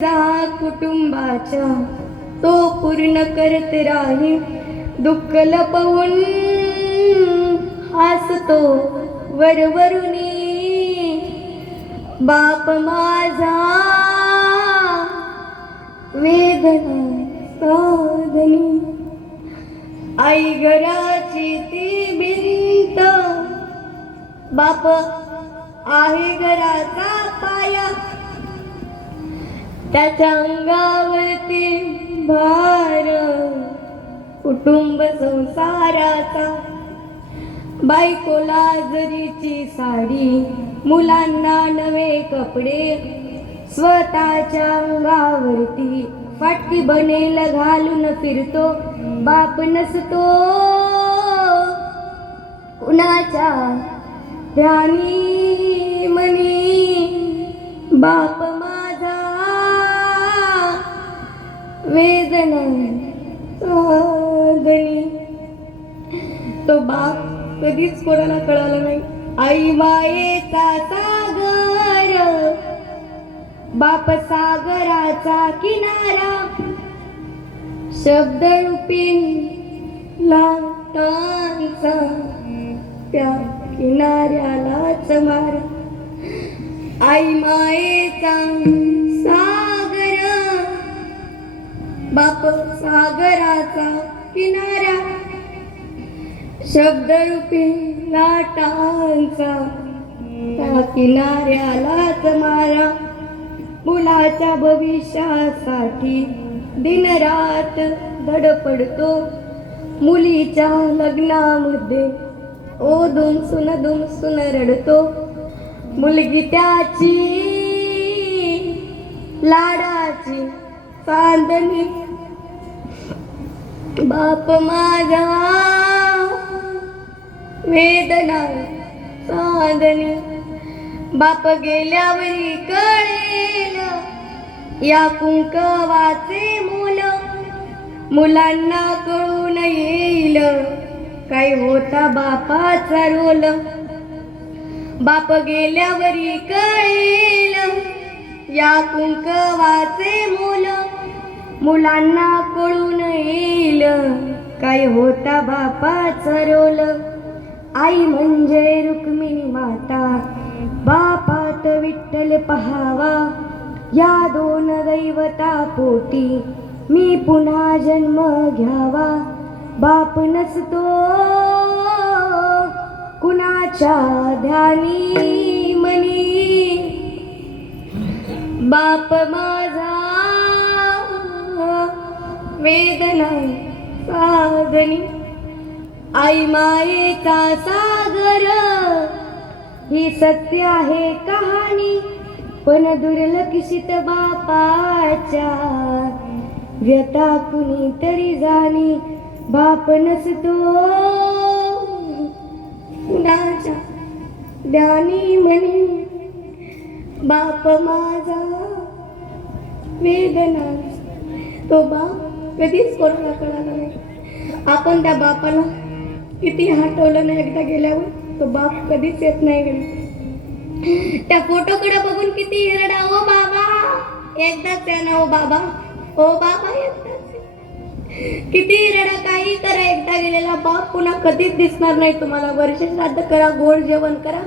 कुटुंबाच्या तो पूर्ण करत राही दुःख लपवून हसतो वरवरुनी बाप माझा वेदना साधनी आई घराची ती भिंत बाप आहे घराचा पाया त्याच्या अंगावरती भार कुटुंब संसाराचा बायकोला जरीची साडी मुलांना नवे कपडे स्वतःच्या अंगावरती फाटकी बनेल घालून फिरतो बाप नसतो कुणाच्या ध्यानी मनी बाप माझा वेदना साधनी तो बाप कधीच कोणाला कळाला नाही आई मायेचा सागर बाप सागराचा किनारा शब्दरूपी लाटांचा त्या किनाऱ्यालाच मारा आई मायेचा सागर बाप सागराचा किनारा शब्दरूपी लाटांचा त्या किनाऱ्यालाच मारा मुलाच्या भविष्यासाठी दिनरात धडपडतो मुलीच्या लग्नामध्ये दुम सुन रडतो मुलगी त्याची लाडाची चांदणी बाप माझा वेदना साधनी बाप गेल्यावरी कळेल या कुंकवाचे मोल मुलांना कळून येईल काय होता बापाचा रोल बाप गेल्यावरी कळेल या कुंकवाचे मोल मुलांना कळून येईल काय होता बापाचा रोल आई म्हणजे रुक्मिणी माता बापात विठ्ठल पहावा या दोन दैवता पोटी मी पुन्हा जन्म घ्यावा बाप नसतो कुणाच्या ध्यानी मनी बाप माझा वेदना साधनी आई मायेचा सागर ही सत्य आहे कहाणी पण दुर्लक्षित बापाच्या व्यथा कुणी तरी जाणी बाप नसतो कुणाच्या ध्यानी म्हणी बाप माझा वेदना तो बाप कधीच कोणाला कळाला नाही आपण त्या बापाला किती हटवलं नाही एकदा गेल्यावर तो बाप कधीच येत नाही घरी त्या फोटोकडे बघून किती रडा ओ बाबा एकदाच या ना ओ बाबा एकदाच किती रडा काही करा एकदा गेलेला बाप पुन्हा कधीच दिसणार नाही तुम्हाला वर्ष श्राद्ध करा गोड जेवण करा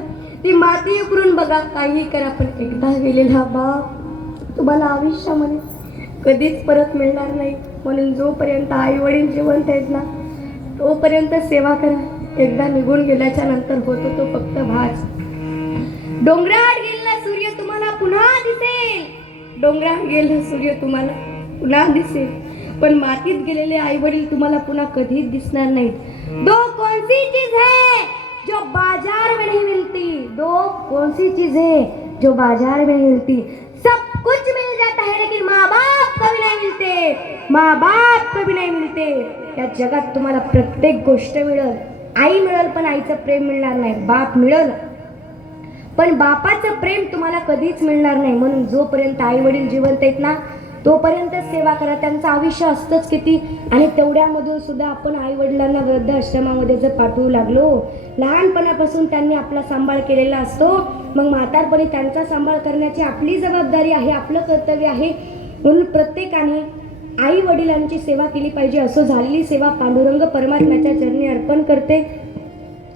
ती माती उकरून बघा काही करा पण एकदा गेलेला बाप तुम्हाला आयुष्यामध्ये कधीच परत मिळणार नाही म्हणून जोपर्यंत आई वडील जिवंत आहेत ना तोपर्यंत सेवा करा एकदा निघून गेल्याच्या नंतर होतो तो फक्त भास डोंगरात गेलेला सूर्य तुम्हाला पुन्हा दिसेल डोंगरात गेलेला सूर्य तुम्हाला पुन्हा दिसेल पण मातीत गेलेले आई वडील तुम्हाला पुन्हा कधीच दिसणार नाहीत दो कौनसी चीज है जो बाजार में नहीं मिलती दो कौनसी चीज है जो बाजार में नहीं मिलती सब कुछ मिल जाता है लेकिन माँ बाप कभी नहीं मिलते माँ बाप कभी नहीं मिलते या जगात तुम्हाला प्रत्येक गोष्ट मिळेल आई मिळेल पण आईचं प्रेम मिळणार नाही बाप मिळेल पण बापाचं प्रेम तुम्हाला कधीच मिळणार नाही म्हणून जोपर्यंत आई वडील जिवंत आहेत ना तोपर्यंत सेवा करा. त्यांचं आयुष्य असतंच किती, आणि तेवढ्यामधून सुद्धा आपण आई वडिलांना वृद्धाश्रमामध्ये जर पाठवू लागलो, लहानपणापासून त्यांनी आपला सांभाळ केलेला असतो, मग म्हातारपणी त्यांचा सांभाळ करण्याची आपली जबाबदारी आहे, आपलं कर्तव्य आहे. म्हणून प्रत्येकाने आई वडिलांची सेवा केली पाहिजे. असं झालेली सेवा पांडुरंग परमात्म्याच्या चरणी अर्पण करते.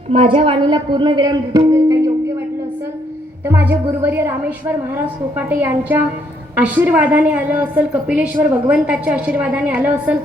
माझ्या वाणीला पूर्ण विराम देतो. जर काही योग्य वाटलं असेल तर माझे गुरुवर्य रामेश्वर महाराज कोकाटे यांच्या आशीर्वादाने आलं असेल, कपिलेश्वर भगवंताच्या आशीर्वादाने आलं असेल